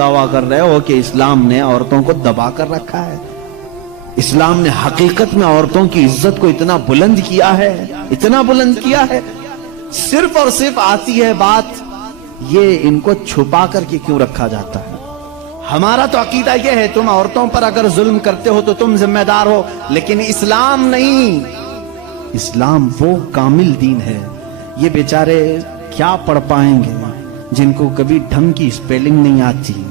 दावा कर रहे हो कि इस्लाम ने औरतों को दबा कर रखा है। इस्लाम ने हकीकत में औरतों की इज्जत को इतना बुलंद किया है, इतना बुलंद किया है। सिर्फ और सिर्फ आती है बात, ये इनको छुपा करके क्यों रखा जाता है। हमारा तो अकीदा ये है, तुम औरतों पर अगर जुल्म करते हो तो तुम जिम्मेदार हो, लेकिन इस्लाम नहीं। इस्लाम वो कामिल दीन है। ये बेचारे क्या पढ़ पाएंगे जिनको कभी ढंग की स्पेलिंग नहीं आती।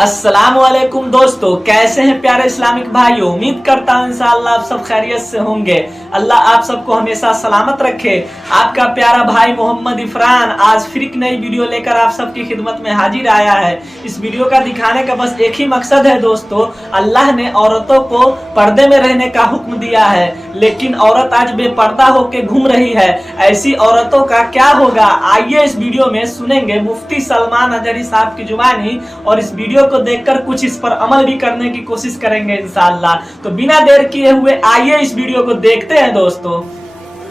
अस्सलाम वालेकुम दोस्तों, कैसे हैं प्यारे इस्लामिक भाइयों। उम्मीद करता हूं इंशाअल्लाह आप सब खैरियत से होंगे। अल्लाह आप सबको हमेशा सलामत रखे। आपका प्यारा भाई मोहम्मद इफरान आज फिर एक नई वीडियो लेकर आप सबकी खिदमत में हाजिर आया है। इस वीडियो का दिखाने का बस एक ही मकसद है दोस्तों, अल्लाह ने औरतों को पर्दे में रहने का हुक्म दिया है, लेकिन औरत आज बेपर्दा होकर घूम रही है। ऐसी औरतों का क्या होगा, आइए इस वीडियो में सुनेंगे मुफ्ती सलमान अजहरी साहब की जुबानी, और इस वीडियो को देखकर कुछ इस पर अमल भी करने की कोशिश करेंगे इंशाअल्लाह। तो बिना देर किए हुए आइए इस वीडियो को देखते हैं दोस्तों।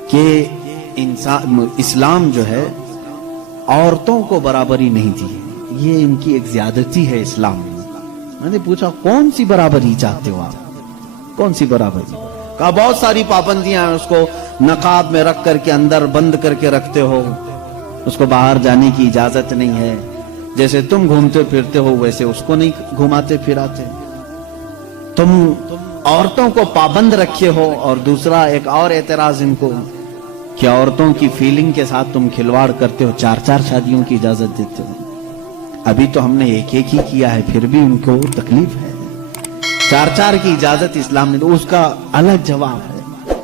कि इस्लाम जो है औरतों को बराबरी नहीं दी, ये इनकी एक ज्यादती है इस्लाम में। मैंने पूछा कौन सी बराबरी चाहते हो आप, कौन सी बराबरी। कहा बहुत सारी पाबंदियां हैं, उसको नकाब में रख करके अंदर बंद करके रखते हो, उसको बाहर जाने की इजाजत नहीं है, जैसे तुम घूमते फिरते हो वैसे उसको नहीं घुमाते फिराते। तुम औरतों को पाबंद रखे हो। और दूसरा एक और एतराज इनको कि औरतों की फीलिंग के साथ तुम खिलवाड़ करते हो, 4-4 शादियों की इजाजत देते हो। अभी तो हमने एक ही किया है, फिर भी उनको तकलीफ है। 4-4 की इजाजत इस्लाम ने, तो उसका अलग जवाब है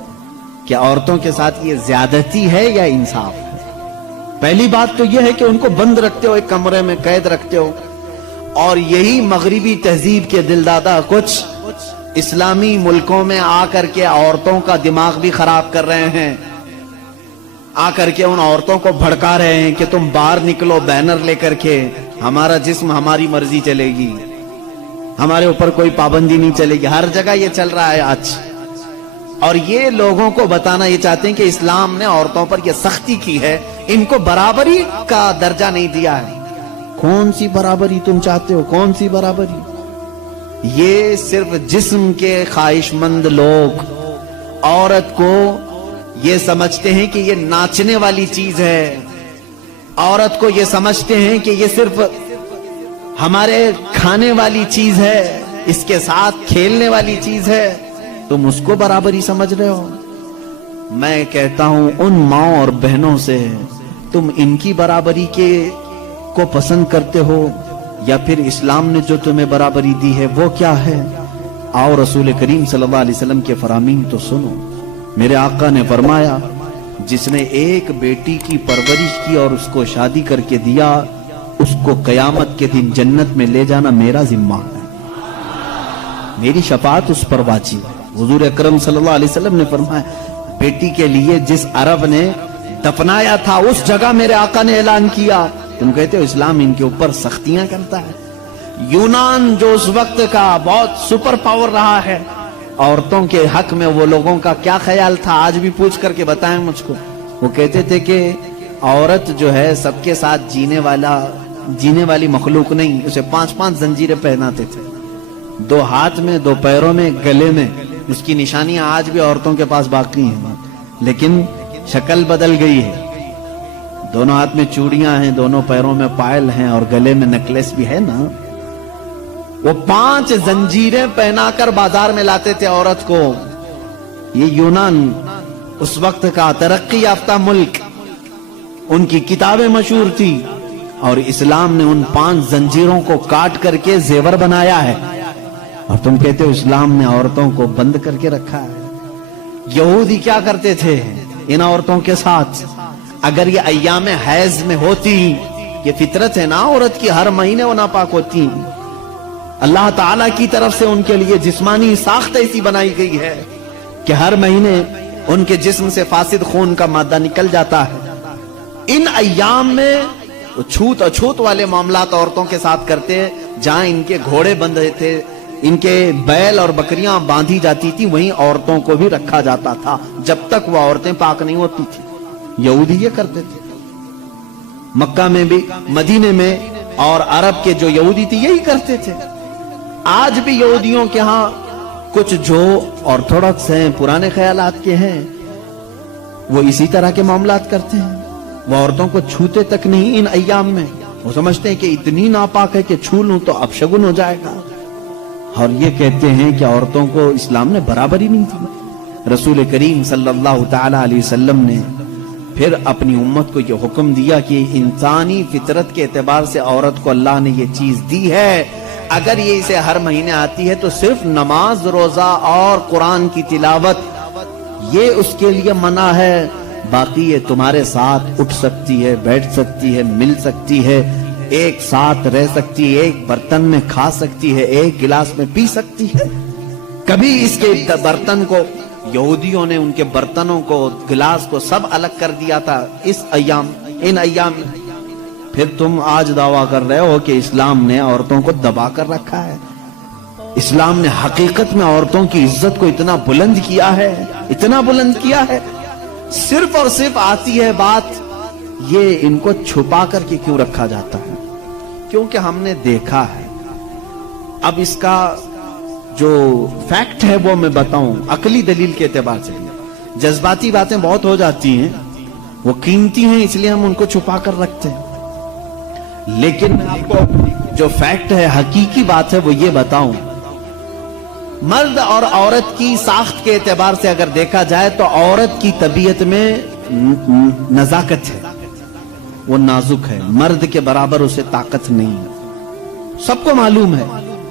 कि औरतों के साथ ये ज्यादती है या इंसाफ है। पहली बात तो यह है कि उनको बंद रखते हो, एक कमरे में कैद रखते हो। और यही मगरिबी तहजीब के दिलदादा कुछ इस्लामी मुल्कों में आकर के औरतों का दिमाग भी खराब कर रहे हैं। आकर के उन औरतों को भड़का रहे हैं कि तुम बाहर निकलो बैनर लेकर के, हमारा जिस्म हमारी मर्जी चलेगी, हमारे ऊपर कोई पाबंदी नहीं चलेगी। हर जगह ये चल रहा है आज। और ये लोगों को बताना ये चाहते हैं कि इस्लाम ने औरतों पर ये सख्ती की है, इनको बराबरी का दर्जा नहीं दिया है। कौन सी बराबरी तुम चाहते हो, कौन सी बराबरी। ये सिर्फ जिस्म के ख्वाहिशमंद लोग औरत को ये समझते हैं कि ये नाचने वाली चीज है, औरत को ये समझते हैं कि ये सिर्फ हमारे खाने वाली चीज है, इसके साथ खेलने वाली चीज है, तुम उसको बराबरी समझ रहे हो। मैं कहता हूं उन माओ और बहनों से, तुम इनकी बराबरी को पसंद करते हो या फिर इस्लाम ने जो तुम्हें बराबरी दी है वो क्या है। आओ रसूल करीम सल्लल्लाहु अलैहि वसल्लम के फरामीन तो सुनो। मेरे आका ने फरमाया, जिसने एक बेटी की परवरिश की और उसको शादी करके दिया, उसको कयामत के दिन जन्नत में ले जाना मेरा जिम्मा है, मेरी शफाअत उस पर वाजिब है। हुजूर अकरम सल्लल्लाहु अलैहि वसल्लम ने फरमाया, बेटी के लिए जिस अरब ने दफनाया था उस जगह मेरे आका ने ऐलान किया। तुम कहते हो इस्लाम इनके ऊपर सख्तियां करता है। यूनान जो उस वक्त का बहुत सुपर पावर रहा है, औरतों के हक में वो लोगों का क्या ख्याल था, आज भी पूछ करके बताएं मुझको। वो कहते थे कि औरत जो है सबके साथ जीने वाली मखलूक नहीं, उसे 5-5 जंजीरें पहनाते थे, 2 हाथ में, 2 पैरों में, गले में। उसकी निशानियां आज भी औरतों के पास बाकी हैं, लेकिन शक्ल बदल गई है। दोनों हाथ में चूड़ियां हैं, दोनों पैरों में पायल हैं और गले में नेकलेस भी है ना। वो 5 जंजीरें पहनाकर बाजार में लाते थे औरत को। ये यूनान उस वक्त का तरक्की याफ्ता मुल्क, उनकी किताबें मशहूर थी और इस्लाम ने उन 5 जंजीरों को काट करके जेवर बनाया है। और तुम कहते हो इस्लाम ने औरतों को बंद करके रखा है। यहूदी क्या करते थे इन औरतों के साथ, अगर ये अय्याम हैज में होती, ये फितरत है ना औरत की, हर महीने वो नापाक होती, अल्लाह ताला की तरफ से उनके लिए जिस्मानी साख्त ऐसी बनाई गई है कि हर महीने उनके जिस्म से फासिद खून का मादा निकल जाता है। इन अय्याम में वो छूत अछूत वाले मामलात औरतों के साथ करते, जहां इनके घोड़े बंधे थे, इनके बैल और बकरियां बांधी जाती थी, वहीं औरतों को भी रखा जाता था जब तक वो औरतें पाक नहीं होती थी। यहूदी ये करते थे। मक्का में भी, मदीने में اور عرب کے جو یہودی تھے یہی کرتے تھے. آج بھی یہودیوں کے ہاں کچھ جو آرتھوڈاکس ہیں, پرانے خیالات کے ہیں, وہ اسی طرح کے معاملات کرتے ہیں. وہ عورتوں کو چھوتے تک نہیں ان ایام میں. وہ سمجھتے ہیں کہ اتنی ناپاک ہے کہ چھو لوں تو اپشگن ہو جائے گا. اور یہ کہتے ہیں کہ عورتوں کو اسلام نے برابری نہیں دی. رسول کریم صلی اللہ تعالی علیہ وسلم نے پھر اپنی امت کو یہ حکم دیا کہ انسانی فطرت کے اعتبار سے عورت کو اللہ نے یہ چیز دی ہے, اگر یہ اسے ہر مہینے آتی ہے تو صرف نماز, روزہ اور قرآن کی تلاوت یہ اس کے لیے منع ہے. باقی یہ تمہارے ساتھ اٹھ سکتی ہے, بیٹھ سکتی ہے, مل سکتی ہے, ایک ساتھ رہ سکتی ہے, ایک برتن میں کھا سکتی ہے, ایک گلاس میں پی سکتی ہے. کبھی اس کے برتن کو یہودیوں نے ان کے برتنوں کو, گلاس کو سب الگ کر دیا تھا ان ایام میں. پھر تم آج دعویٰ کر رہے ہو کہ اسلام نے عورتوں کو دبا کر رکھا ہے. اسلام نے حقیقت میں عورتوں کی عزت کو اتنا بلند کیا ہے, اتنا بلند کیا ہے. صرف اور صرف آتی ہے بات یہ ان کو چھپا کر کے کیوں رکھا جاتا ہے, کیونکہ ہم نے دیکھا ہے. اب اس کا جو فیکٹ ہے وہ میں بتاؤں عقلی دلیل کے اعتبار سے. جذباتی باتیں بہت ہو جاتی ہیں, وہ قیمتی ہیں اس لیے ہم ان کو چھپا کر رکھتے ہیں. لیکن آپ کو جو فیکٹ ہے, حقیقی بات ہے, وہ یہ بتاؤں. مرد اور عورت کی ساخت کے اعتبار سے اگر دیکھا جائے تو عورت کی طبیعت میں نزاکت ہے, وہ نازک ہے. مرد کے برابر اسے طاقت نہیں ہے, سب کو معلوم ہے.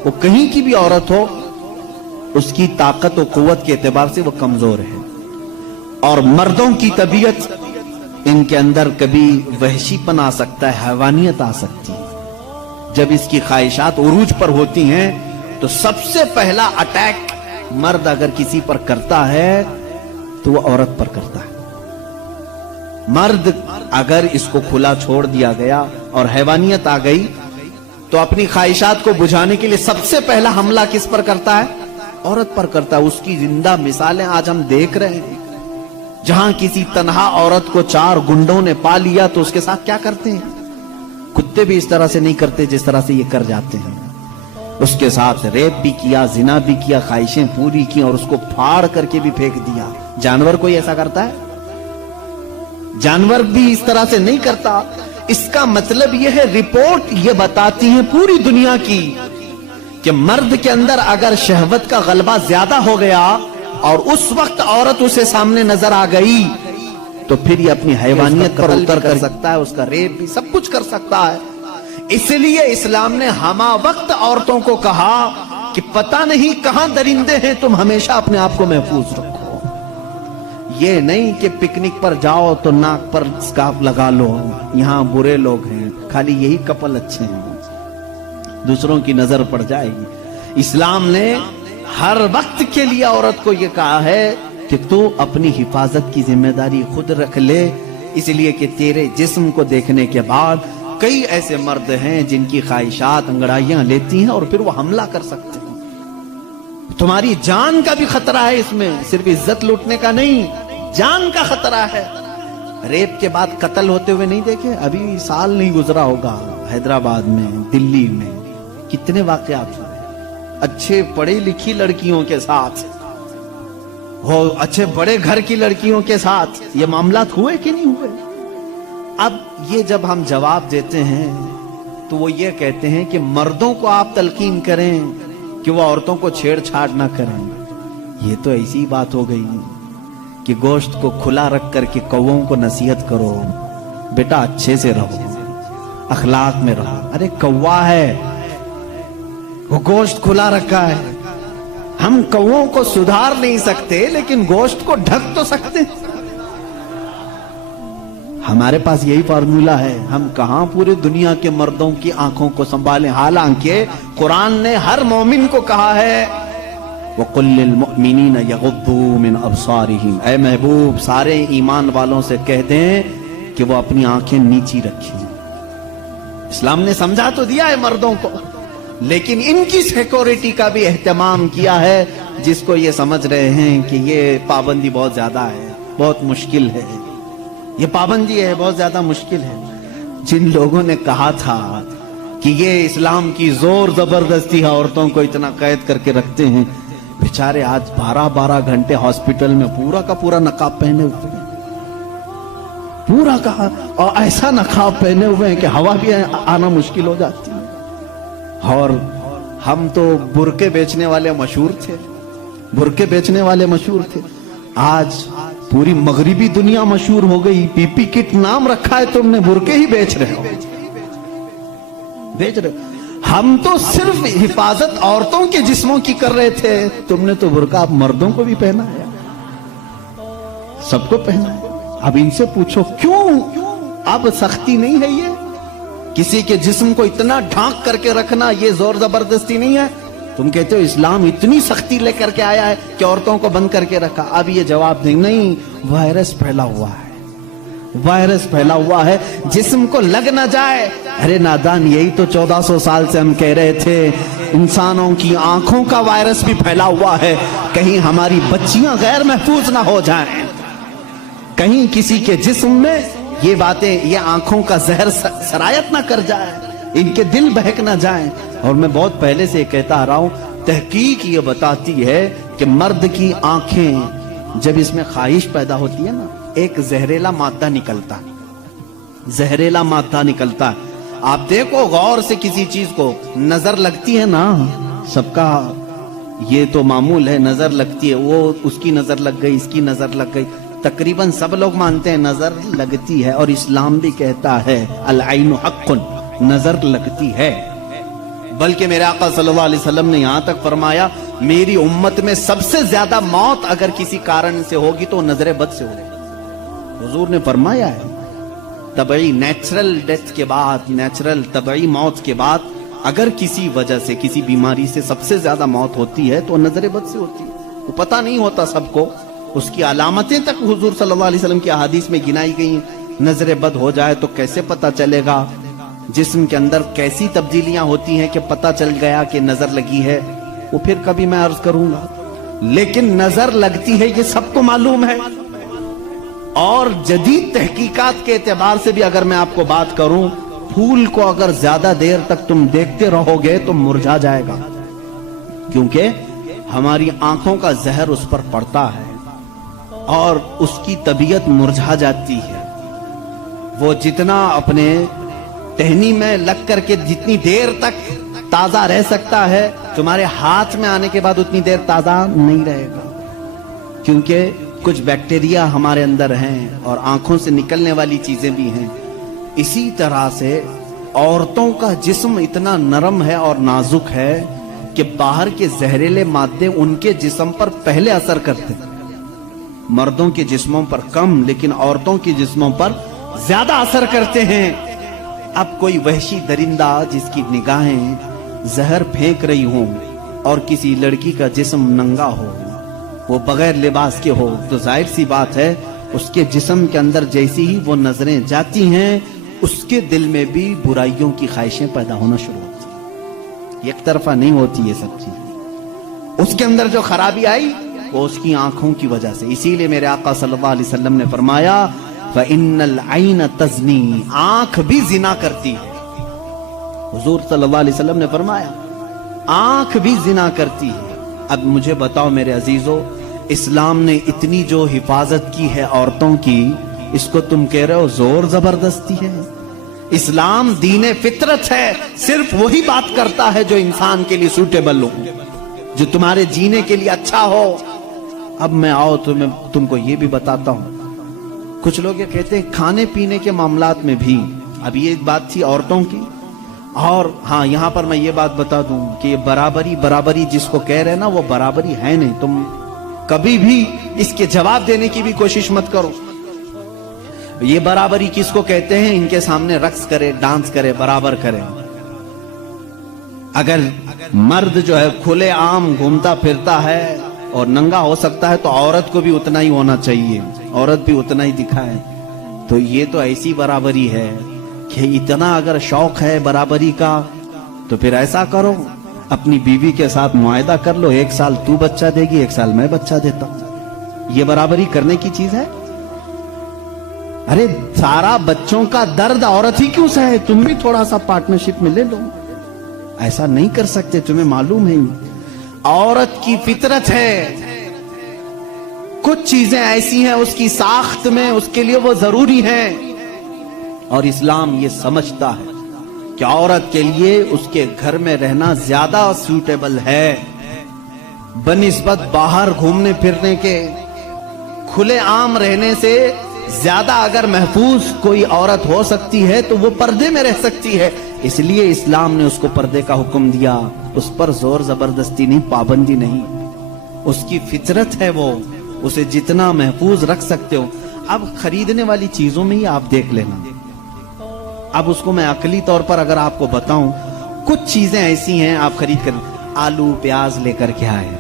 وہ کہیں کی بھی عورت ہو, اس کی طاقت و قوت کے اعتبار سے وہ کمزور ہے. اور مردوں کی طبیعت, ان کے اندر کبھی وحشی پن آ سکتا ہے, حیوانیت آ سکتی ہے. جب اس کی خواہشات عروج پر ہوتی ہیں تو سب سے پہلا اٹیک مرد اگر کسی پر کرتا ہے تو وہ عورت پر کرتا ہے. مرد اگر اس کو کھلا چھوڑ دیا گیا اور حیوانیت آ گئی تو اپنی خواہشات کو بجھانے کے لیے سب سے پہلا حملہ کس پر کرتا ہے؟ عورت پر کرتا ہے. اس کی زندہ مثالیں آج ہم دیکھ رہے ہیں. جہاں کسی تنہا عورت کو 4 گنڈوں نے پا لیا تو اس کے ساتھ کیا کرتے ہیں؟ کتے بھی اس طرح سے نہیں کرتے جس طرح سے یہ کر جاتے ہیں. اس کے ساتھ ریپ بھی کیا, زنا بھی کیا, خواہشیں پوری کی اور اس کو پھاڑ کر کے بھی پھینک دیا. جانور کوئی ایسا کرتا ہے؟ جانور بھی اس طرح سے نہیں کرتا. اس کا مطلب یہ ہے, رپورٹ یہ بتاتی ہے پوری دنیا کی کہ مرد کے اندر اگر شہوت کا غلبہ زیادہ ہو گیا اور اس وقت عورت اسے سامنے نظر آ گئی تو پھر یہ اپنی حیوانیت پر اتر کر سکتا ہے, اس کا ریپ بھی سب کچھ کر سکتا ہے. اس لیے اسلام نے ہمہ وقت عورتوں کو کہا کہ پتہ نہیں کہاں درندے ہیں, تم ہمیشہ اپنے آپ کو محفوظ رکھو. یہ نہیں کہ پکنک پر جاؤ تو ناک پر اسکارف لگا لو, یہاں برے لوگ ہیں, خالی یہی کپل اچھے ہیں, دوسروں کی نظر پڑ جائے گی. اسلام نے ہر وقت کے لیے عورت کو یہ کہا ہے کہ تو اپنی حفاظت کی ذمہ داری خود رکھ لے, اس لیے کہ تیرے جسم کو دیکھنے کے بعد کئی ایسے مرد ہیں جن کی خواہشات انگڑائیاں لیتی ہیں اور پھر وہ حملہ کر سکتے ہیں. تمہاری جان کا بھی خطرہ ہے اس میں, صرف عزت لوٹنے کا نہیں, جان کا خطرہ ہے. ریپ کے بعد قتل ہوتے ہوئے نہیں دیکھے؟ ابھی سال نہیں گزرا ہوگا حیدرآباد میں, دلی میں کتنے واقعات ہوئے اچھے پڑھی لکھی لڑکیوں کے ساتھ, ہو اچھے بڑے گھر کی لڑکیوں کے ساتھ. یہ معاملات ہوئے کہ نہیں ہوئے؟ اب یہ جب ہم جواب دیتے ہیں تو وہ یہ کہتے ہیں کہ مردوں کو آپ تلقین کریں کہ وہ عورتوں کو چھیڑ چھاڑ نہ کریں. یہ تو ایسی بات ہو گئی کہ گوشت کو کھلا رکھ کر کے کووں کو نصیحت کرو, بیٹا اچھے سے رہو, اخلاق میں رہو. ارے کوا ہے, وہ گوشت کھلا رکھا ہے. ہم کووں کو سدھار نہیں سکتے لیکن گوشت کو ڈھک تو سکتے. ہمارے پاس یہی فارمولا ہے. ہم کہاں پورے دنیا کے مردوں کی آنکھوں کو سنبھالیں, حالانکہ قرآن نے ہر مومن کو کہا ہے وَقُلْ لِلْمُؤْمِنِينَ يَغُضُّوا مِنْ أَبْصَارِهِمْ, اے محبوب سارے ایمان والوں سے کہہ دیں کہ وہ اپنی آنکھیں نیچی رکھیں. اسلام نے سمجھا تو دیا ہے مردوں کو, لیکن ان کی سیکورٹی کا بھی اہتمام کیا ہے, جس کو یہ سمجھ رہے ہیں کہ یہ پابندی بہت زیادہ ہے, بہت مشکل ہے. یہ پابندی ہے, بہت زیادہ مشکل ہے. جن لوگوں نے کہا تھا कि ये इस्लाम की जोर जबरदस्ती है, औरतों को इतना कैद करके रखते हैं। बेचारे आज 12-12 घंटे हॉस्पिटल में पूरा का पूरा नकाब पहने हुए हैं, पूरा का, और ऐसा नकाब पहने हुए हैं कि हवा भी आना मुश्किल हो जाती है। और हम तो बुरके बेचने वाले मशहूर थे, बुरके बेचने वाले मशहूर थे। आज पूरी मगरिबी दुनिया मशहूर हो गई। पीपी किट नाम रखा है तुमने, बुरके ही बेच रहे हो, बेच रहे हो। हम तो सिर्फ हिफाजत औरतों के जिस्मों की कर रहे थे, तुमने तो बुरका अब मर्दों को भी पहना है, सबको पहना है। अब इनसे पूछो क्यों अब सख्ती नहीं है? ये किसी के जिस्म को इतना ढांक करके रखना, ये जोर जबरदस्ती नहीं है? तुम कहते हो इस्लाम इतनी सख्ती लेकर के आया है कि औरतों को बंद करके रखा। अब ये जवाब दें, नहीं, वायरस फैला हुआ है, वायरस फैला हुआ है, जिस्म को लग ना जाए। अरे नादान, यही तो 1400 साल से हम कह रहे थे, इंसानों की आंखों का वायरस भी फैला हुआ है, कहीं हमारी बच्चियां गैर महफूज ना हो जाएं, कहीं किसी के जिस्म में ये बातें, ये आंखों का जहर सरायत ना कर जाए, इनके दिल बहक ना जाए। और मैं बहुत पहले से कहता आ रहा हूं, तहकीक ये बताती है कि मर्द की आंखें जब इसमें ख्वाहिश पैदा होती है ना, एक जहरीला मादा निकलता है, जहरीला मादा निकलता है। आप देखो गौर से किसी चीज को, नजर लगती है ना, सबका ये तो मामूल है, नजर लगती है, वो उसकी नजर लग गई, इसकी नजर लग गई, तकरीबन सब लोग मानते हैं नजर लगती है। और इस्लाम भी कहता है अल ऐनु हक़्क़ुन, नजर लगती है। बल्कि मेरे आका सल्लल्लाहु अलैहि वसल्लम ने यहां तक फरमाया, मेरी उम्मत में सबसे ज्यादा मौत अगर किसी कारण से होगी तो नजर बद से होगी। हुजूर ने फरमाया है, तबई नेचुरल डेथ के बाद, नेचुरल तबई मौत के बाद अगर किसी वजह से, किसी बीमारी से सबसे ज्यादा मौत होती है तो नजर बद से होती है। वो पता नहीं होता सबको, उसकी अलामतें तक हुजूर सल्लल्लाहु अलैहि वसल्लम की अहादीस में गिनाई गई हैं। नजर बद हो जाए तो कैसे पता चलेगा? जिस्म के अंदर कैसी तब्दीलियां होती हैं कि पता चल गया कि नजर लगी है, वो फिर कभी मैं अर्ज करूंगा। लेकिन नजर लगती है ये सबको मालूम है। और जदीद तहकीकात के एतबार से भी अगर मैं आपको बात करूं, फूल को अगर ज्यादा देर तक तुम देखते रहोगे तो मुरझा जाएगा, क्योंकि हमारी आंखों का जहर उस पर पड़ता है और उसकी तबीयत मुरझा जाती है। वो जितना अपने टहनी में लग करके जितनी देर तक ताजा रह सकता है, तुम्हारे हाथ में आने के बाद उतनी देर ताजा नहीं रहेगा, क्योंकि कुछ बैक्टीरिया हमारे अंदर हैं और आंखों से निकलने वाली चीजें भी हैं। इसी तरह से औरतों का जिस्म इतना नरम है और नाजुक है कि बाहर के जहरीले मादे उनके जिस्म पर पहले असर करते हैं। मर्दों के जिस्मों पर कम, लेकिन औरतों के जिस्मों पर ज्यादा असर करते हैं। अब कोई वहशी दरिंदा जिसकी निगाहें जहर फेंक रही हों और किसी लड़की का जिस्म नंगा हो, वो बगैर लिबास के हो, तो जाहिर सी बात है उसके जिस्म के अंदर जैसी ही वो नजरें जाती हैं, उसके दिल में भी बुराइयों की ख्वाहिशें पैदा होना शुरू होती हैं। एक तरफा नहीं होती ये सब चीज। उसके अंदर जो खराबी आई वो उसकी आंखों की वजह से। इसीलिए मेरे आका सल्लल्लाहु अलैहि वसल्लम ने फरमाया, फ़इन्नल ऐन तज़नी, आंख भी जिना करती है। हुजूर सल्लल्लाहु अलैहि वसल्लम ने फरमाया, आंख भी जिना करती है। अब मुझे बताओ मेरे अजीजों, इस्लाम ने इतनी जो हिफाजत की है औरतों की, इसको तुम कह रहे हो जोर जबरदस्ती है? इस्लाम दीन फितरत है, सिर्फ वही बात करता है जो इंसान के लिए सूटेबल हो, जो तुम्हारे जीने के लिए अच्छा हो। अब मैं आओ तो मैं तुमको ये भी बताता हूं, कुछ लोग ये कहते हैं खाने पीने के मामलात में भी, अब ये बात थी औरतों की। और हाँ, यहां पर मैं ये बात बता दूं कि बराबरी बराबरी जिसको कह रहे हैं ना, वो बराबरी है नहीं। तुम कभी भी इसके जवाब देने की भी कोशिश मत करो। ये बराबरी किसको कहते हैं? इनके सामने रक्स करे, डांस करे, बराबर करे। अगर मर्द जो है खुले आम घूमता फिरता है और नंगा हो सकता है, तो औरत को भी उतना ही होना चाहिए, औरत भी उतना ही दिखाए। तो ये तो ऐसी बराबरी है कि इतना अगर शौक है बराबरी का, तो फिर ऐसा करो, अपनी बीवी के साथ मुआहदा कर लो, 1 साल तू बच्चा देगी, 1 साल मैं बच्चा देता हूं। ये बराबरी करने की चीज है? अरे सारा बच्चों का दर्द औरत ही क्यों सहे, तुम भी थोड़ा सा पार्टनरशिप में ले लो। ऐसा नहीं कर सकते, तुम्हें मालूम है औरत की फितरत है, कुछ चीजें ऐसी हैं उसकी साख्त में, उसके लिए वो जरूरी है। और इस्लाम ये समझता है कि औरत के लिए उसके घर में रहना ज्यादा सूटेबल है बनिस्बत बाहर घूमने फिरने के। खुले आम रहने से ज्यादा अगर महफूज कोई औरत हो सकती है तो वो पर्दे में रह सकती है। इसलिए इस्लाम ने उसको पर्दे का हुक्म दिया, उस पर जोर जबरदस्ती नहीं, पाबंदी नहीं, उसकी फितरत है वो, उसे जितना महफूज रख सकते हो। अब खरीदने वाली चीजों में ही आप देख लेना, अब उसको मैं अकली तौर पर अगर आपको बताऊं, कुछ चीजें ऐसी हैं आप खरीद कर, आलू प्याज लेकर क्या है,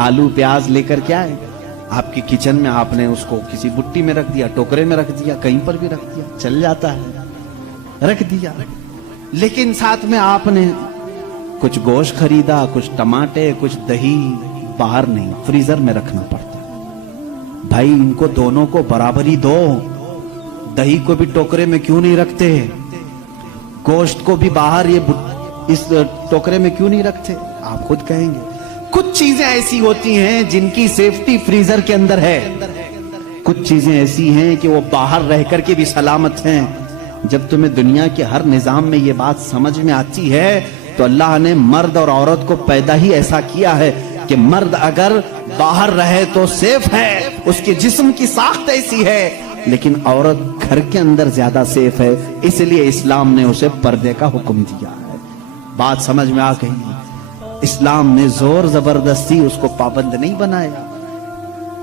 आलू प्याज लेकर क्या है, आपके किचन में आपने उसको किसी बुट्टी में रख दिया, टोकरे में रख दिया, कहीं पर भी रख दिया, चल जाता है, रख दिया। लेकिन साथ में आपने कुछ गोश्त खरीदा, कुछ टमाटे, कुछ दही, बाहर नहीं, फ्रीजर में रखना पड़ता है। भाई इनको दोनों को बराबरी दो, दही को भी टोकरे में क्यों नहीं रखते, गोश्त को भी बाहर ये इस टोकरे में क्यों नहीं रखते, आप खुद कहेंगे। कुछ चीजें ऐसी होती हैं जिनकी सेफ्टी फ्रीजर के अंदर है, कुछ चीजें ऐसी हैं कि वो बाहर रह करके भी सलामत हैं। जब तुम्हें दुनिया के हर निजाम में ये बात समझ में आती है तो अल्लाह ने मर्द और औरत को पैदा ही ऐसा किया है कि मर्द अगर बाहर रहे तो सेफ है, उसके जिस्म की साख्त ऐसी है, लेकिन औरत घर के अंदर ज्यादा सेफ है। इसलिए इस्लाम ने उसे पर्दे का हुक्म दिया है। बात समझ में आ गई? इस्लाम ने जोर जबरदस्ती उसको पाबंद नहीं बनाया,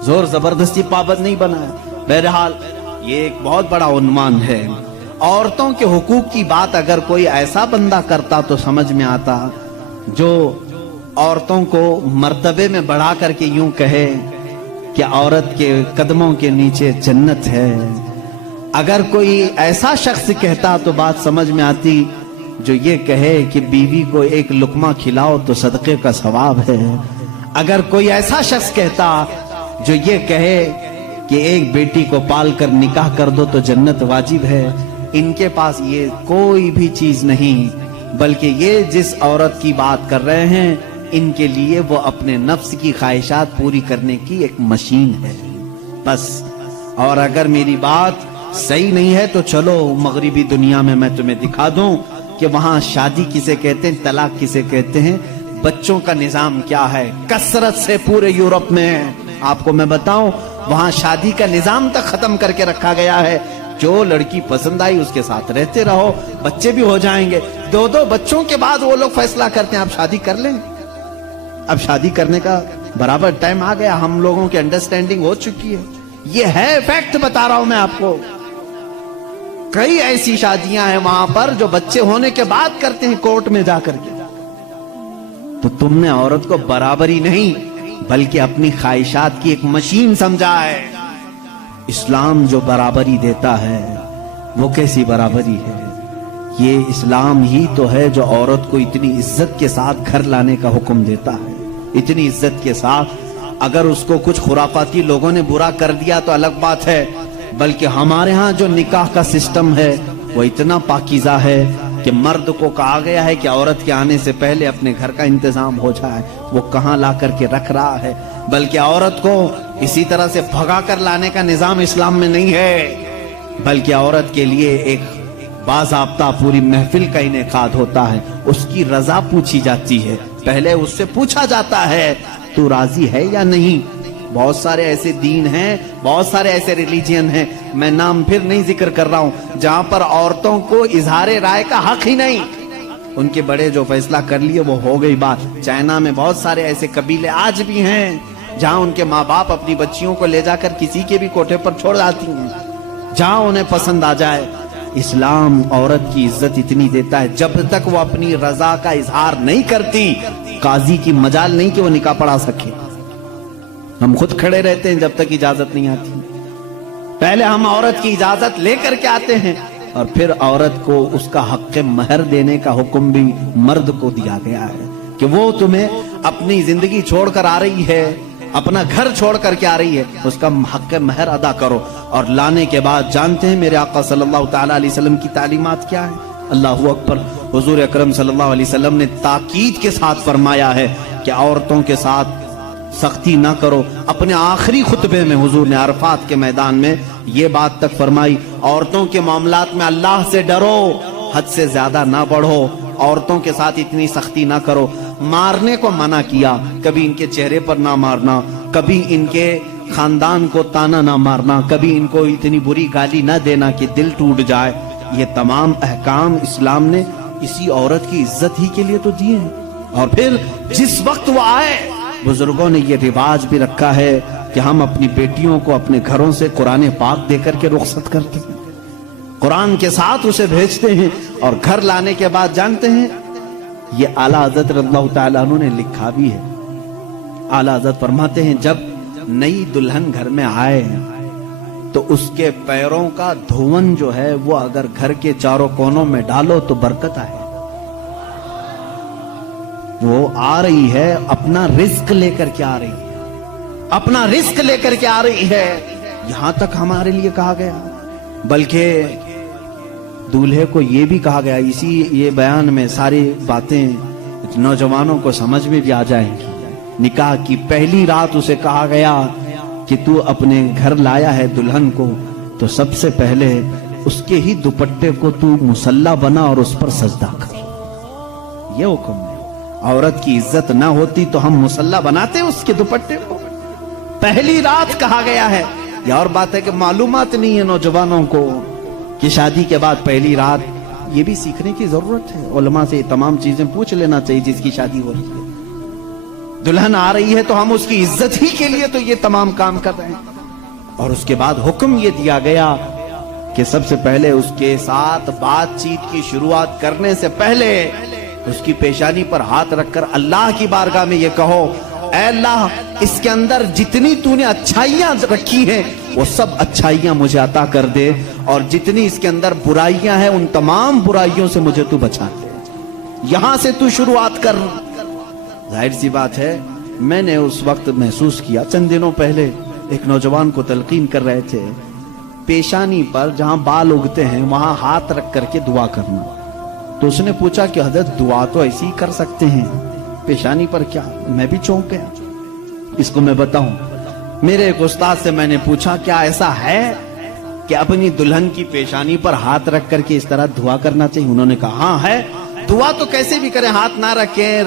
जोर जबरदस्ती पाबंद नहीं बनाया। बहरहाल ये एक बहुत बड़ा उन्मान है। औरतों के हुकूक की बात अगर कोई ऐसा बंदा करता तो समझ में आता जो औरतों को मर्तबे में बढ़ा करके यूं कहे कि औरत के कदमों के नीचे जन्नत है। अगर कोई ऐसा शख्स कहता तो बात समझ में आती जो ये कहे कि बीवी को एक लुकमा खिलाओ तो सदके का सवाब है। अगर कोई ऐसा शख्स कहता जो ये कहे कि एक बेटी को पाल कर निकाह कर दो तो जन्नत वाजिब है, इनके पास ये कोई भी चीज नहीं, बल्कि ये जिस औरत की बात कर रहे हैं इनके लिए वो अपने नफ्स की ख्वाहिशात पूरी करने की एक मशीन है बस। और अगर मेरी बात सही नहीं है तो चलो मगरिबी दुनिया में मैं तुम्हें दिखा दूं कि वहां शादी किसे कहते हैं, तलाक किसे कहते हैं, बच्चों का निजाम क्या है। कसरत से पूरे यूरोप में आपको मैं बताऊं, वहां शादी का निजाम तक खत्म करके रखा गया है। जो लड़की पसंद आई उसके साथ रहते रहो, बच्चे भी हो जाएंगे। 2-2 बच्चों के बाद वो लोग फैसला करते हैं आप शादी कर लें। अब शादी करने का बराबर टाइम आ गया, हम लोगों की अंडरस्टैंडिंग हो चुकी है। ये है फैक्ट बता रहा हूं मैं आपको। कई ऐसी शादियां हैं वहां पर जो बच्चे होने के बाद करते हैं कोर्ट में जाकर के। तो तुमने औरत को बराबरी नहीं बल्कि अपनी ख्वाहिशात की एक मशीन समझा है। इस्लाम जो बराबरी देता है वो कैसी बराबरी है? ये इस्लाम ही तो है जो औरत को इतनी इज्जत के साथ घर लाने का हुक्म देता है, इतनी इज्जत के साथ। अगर उसको कुछ खुराफाती लोगों ने बुरा कर दिया तो अलग बात है, बल्कि हमारे यहाँ जो निकाह का सिस्टम है वो इतना पाकीज़ा है कि मर्द को कहा गया है कि औरत के आने से पहले अपने घर का इंतजाम हो जाए। वो कहाँ ला करके रख रहा है, बल्कि औरत को इसी तरह से भगा कर लाने का निजाम इस्लाम में नहीं है, बल्कि औरत के लिए एक बाज़ाब्ता पूरी महफिल का इनेकाद होता है। उसकी रजा पूछी जाती है, पहले उससे पूछा जाता है तू राजी है या नहीं। बहुत सारे ऐसे दीन हैं, बहुत सारे ऐसे रिलीजियन हैं, मैं नाम फिर नहीं जिक्र कर रहा हूं, जहां पर औरतों को इजहारे राय का हक ही नहीं। उनके बड़े जो फैसला कर लिए वो हो गई बात। चाइना में बहुत सारे ऐसे कबीले आज भी हैं जहां उनके माँ बाप अपनी बच्चियों को ले जाकर किसी के भी कोठे पर छोड़ जाती हैं, जहां उन्हें पसंद आ जाए। इस्लाम औरत की इज्जत इतनी देता है, जब तक वो अपनी रजा का इजहार नहीं करती काजी की मजाल नहीं कि वो निकाह पढ़ा सके। हम खुद खड़े रहते हैं जब तक इजाजत नहीं आती। पहले हम औरत की इजाजत लेकर के आते हैं और फिर औरत को उसका हक महर देने का हुक्म भी मर्द को दिया गया है कि वो तुम्हें अपनी जिंदगी छोड़कर आ रही है, اپنا گھر چھوڑ کر کے آ رہی ہے، اس کا حق مہر ادا کرو. اور لانے کے بعد جانتے ہیں میرے آقا صلی اللہ تعالی علیہ وسلم کی تعلیمات کیا ہے؟ اللہ اکبر. حضور اکرم صلی اللہ علیہ وسلم نے تاکید کے ساتھ فرمایا ہے کہ عورتوں کے ساتھ سختی نہ کرو. اپنے آخری خطبے میں حضور نے عرفات کے میدان میں یہ بات تک فرمائی، عورتوں کے معاملات میں اللہ سے ڈرو، حد سے زیادہ نہ بڑھو، عورتوں کے ساتھ اتنی سختی نہ کرو. مارنے کو منع کیا، کبھی ان کے چہرے پر نہ مارنا، کبھی ان کے خاندان کو تانا نہ مارنا، کبھی ان کو اتنی بری گالی نہ دینا کہ دل ٹوٹ جائے. یہ تمام احکام اسلام نے اسی عورت کی عزت ہی کے لیے تو دیے ہیں. اور پھر جس وقت وہ آئے، بزرگوں نے یہ رواج بھی رکھا ہے کہ ہم اپنی بیٹیوں کو اپنے گھروں سے قرآن پاک دے کر کے رخصت کرتے ہیں، قرآن کے ساتھ اسے بھیجتے ہیں. اور گھر لانے کے بعد جانتے ہیں یہ اعلیٰ حضرت رضی اللہ تعالیٰ عنہ نے لکھا بھی ہے. اعلیٰ حضرت فرماتے ہیں جب نئی دلہن گھر میں آئے تو اس کے پیروں کا دھون جو ہے وہ اگر گھر کے چاروں کونوں میں ڈالو تو برکت آئے. وہ آ رہی ہے اپنا رزق لے کر کے آ رہی ہے، اپنا رزق لے کر کے آ رہی ہے. یہاں تک ہمارے لیے کہا گیا، بلکہ دولہے کو یہ بھی کہا گیا، اسی یہ بیان میں ساری باتیں نوجوانوں کو سمجھ میں بھی آ جائیں گی. نکاح کی پہلی رات اسے کہا گیا کہ تو اپنے گھر لایا ہے دلہن کو تو سب سے پہلے اس کے ہی دوپٹے کو تو مصلی بنا اور اس پر سجدہ کر. یہ حکم ہے. عورت کی عزت نہ ہوتی تو ہم مصلی بناتے اس کے دوپٹے کو. پہلی رات کہا گیا ہے. یہ اور بات ہے کہ معلومات نہیں ہے نوجوانوں کو کہ شادی کے بعد پہلی رات، یہ بھی سیکھنے کی ضرورت ہے. علماء سے یہ تمام چیزیں پوچھ لینا چاہیے جس کی شادی ہو رہی ہے. دلہن آ رہی ہے تو ہم اس کی عزت ہی کے لیے تو یہ تمام کام کر رہے ہیں. اور اس کے بعد حکم یہ دیا گیا کہ سب سے پہلے اس کے ساتھ بات چیت کی شروعات کرنے سے پہلے اس کی پیشانی پر ہاتھ رکھ کر اللہ کی بارگاہ میں یہ کہو، اے اللہ اس کے اندر جتنی تو نے اچھائیاں رکھی ہیں وہ سب اچھائیاں مجھے عطا کر دے، اور جتنی اس کے اندر برائیاں ہیں ان تمام برائیوں سے مجھے تو بچا دے. یہاں سے تو شروعات کر. ظاہر سی بات ہے میں نے اس وقت محسوس کیا، چند دنوں پہلے ایک نوجوان کو تلقین کر رہے تھے پیشانی پر جہاں بال اگتے ہیں وہاں ہاتھ رکھ کر کے دعا کرنا. تو اس نے پوچھا کہ حضرت دعا تو ایسی ہی کر سکتے ہیں، پیشانی پر کیا؟ میں بھی چونک گیا. اس کو میں بتاؤں، میرے ایک استاد سے میں نے پوچھا کیا ایسا ہے کہ اپنی دلہن کی پیشانی پر ہاتھ رکھ کر کے اس طرح دعا کرنا چاہیے؟ انہوں نے کہا ہاں ہے. دعا تو کیسے بھی کریں، ہاتھ نہ رکھیں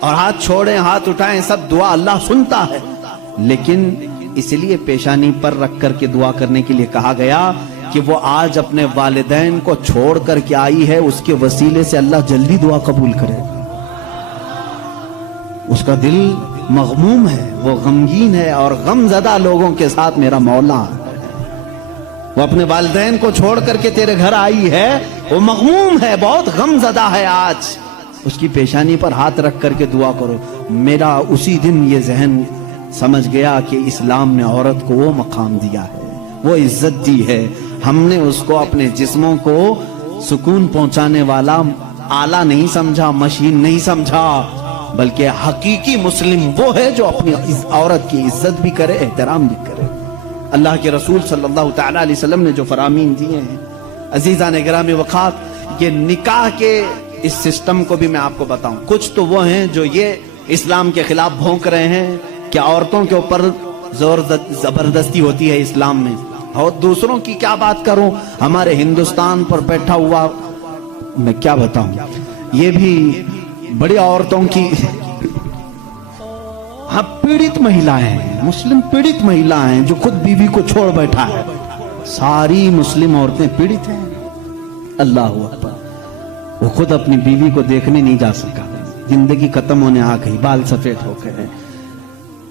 اور ہاتھ چھوڑیں ہاتھ اٹھائیں، سب دعا اللہ سنتا ہے، لیکن اس لیے پیشانی پر رکھ کر کے دعا کرنے کے لیے کہا گیا کہ وہ آج اپنے والدین کو چھوڑ کر کے آئی ہے، اس کے وسیلے سے اللہ جلدی دعا قبول کرے. اس کا دل مغموم ہے، وہ غمگین ہے، اور غم زدہ لوگوں کے ساتھ میرا مولا ہے. وہ اپنے والدین کو چھوڑ کر کے تیرے گھر آئی ہے، وہ مغموم ہے، بہت غم زدہ ہے. آج اس کی پیشانی پر ہاتھ رکھ کر کے دعا کرو. میرا اسی دن یہ ذہن سمجھ گیا کہ اسلام نے عورت کو وہ مقام دیا ہے، وہ عزت دی ہے. ہم نے اس کو اپنے جسموں کو سکون پہنچانے والا آلہ نہیں سمجھا، مشین نہیں سمجھا، بلکہ حقیقی مسلم وہ ہے جو اپنی عورت کی عزت بھی کرے، احترام بھی کرے. اللہ کے رسول صلی اللہ تعالی علیہ وسلم نے جو فرامین دیے ہیں، عزیزان گرامی وقات، یہ نکاح کے اس سسٹم کو بھی میں آپ کو بتاؤں. کچھ تو وہ ہیں جو یہ اسلام کے خلاف بھونک رہے ہیں کہ عورتوں کے اوپر زور زبردستی ہوتی ہے اسلام میں، اور دوسروں کی کیا بات کروں، ہمارے ہندوستان پر بیٹھا ہوا میں کیا بتاؤں، یہ بھی بڑی عورتوں کی ہاں پیڑت مہیلائیں ہیں، مسلم پیڑت مہیلائیں جو خود بیوی کو چھوڑ بیٹھا ہے. ساری مسلم عورتیں پیڑت ہیں. اللہ اکبر. وہ خود اپنی بیوی کو دیکھنے نہیں جا سکا، زندگی ختم ہونے آ گئی، بال سفید ہو گئے.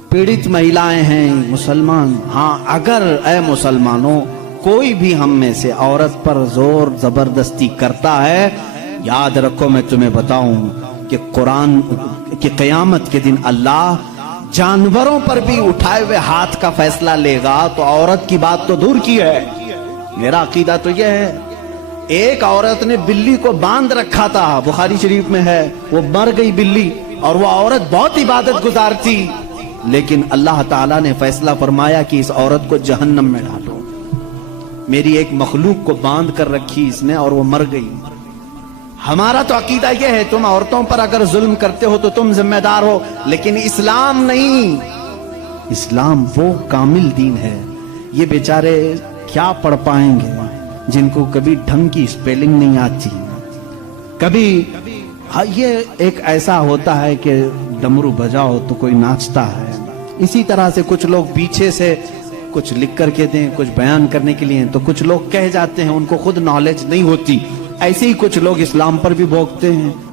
پیڑت مہیلائیں ہیں مسلمان. ہاں اگر اے مسلمانوں کوئی بھی ہم میں سے عورت پر زور زبردستی کرتا ہے، یاد رکھو میں تمہیں بتاؤں کہ قرآن کہ قیامت کے دن اللہ جانوروں پر بھی اٹھائے ہوئے ہاتھ کا فیصلہ لے گا. تو عورت کی بات تو دور کی ہے. میرا عقیدہ تو یہ ہے، ایک عورت نے بلی کو باندھ رکھا تھا، بخاری شریف میں ہے، وہ مر گئی بلی، اور وہ عورت بہت عبادت گزار تھی. لیکن اللہ تعالیٰ نے فیصلہ فرمایا کہ اس عورت کو جہنم میں ڈالو. میری ایک مخلوق کو باندھ کر رکھی اس نے اور وہ مر گئی. ہمارا تو عقیدہ یہ ہے تم عورتوں پر اگر ظلم کرتے ہو تو تم ذمہ دار ہو، لیکن اسلام نہیں. اسلام وہ کامل دین ہے. یہ بیچارے کیا پڑھ پائیں گے جن کو کبھی ڈھنگ کی اسپیلنگ نہیں آتی. کبھی یہ ایک ایسا ہوتا ہے کہ ڈمرو بجاؤ تو کوئی ناچتا ہے. اسی طرح سے کچھ لوگ پیچھے سے کچھ لکھ کر کے دیں، کچھ بیان کرنے کے لیے، تو کچھ لوگ کہہ جاتے ہیں، ان کو خود نالج نہیں ہوتی. ایسے ہی کچھ لوگ اسلام پر بھی بھوکتے ہیں.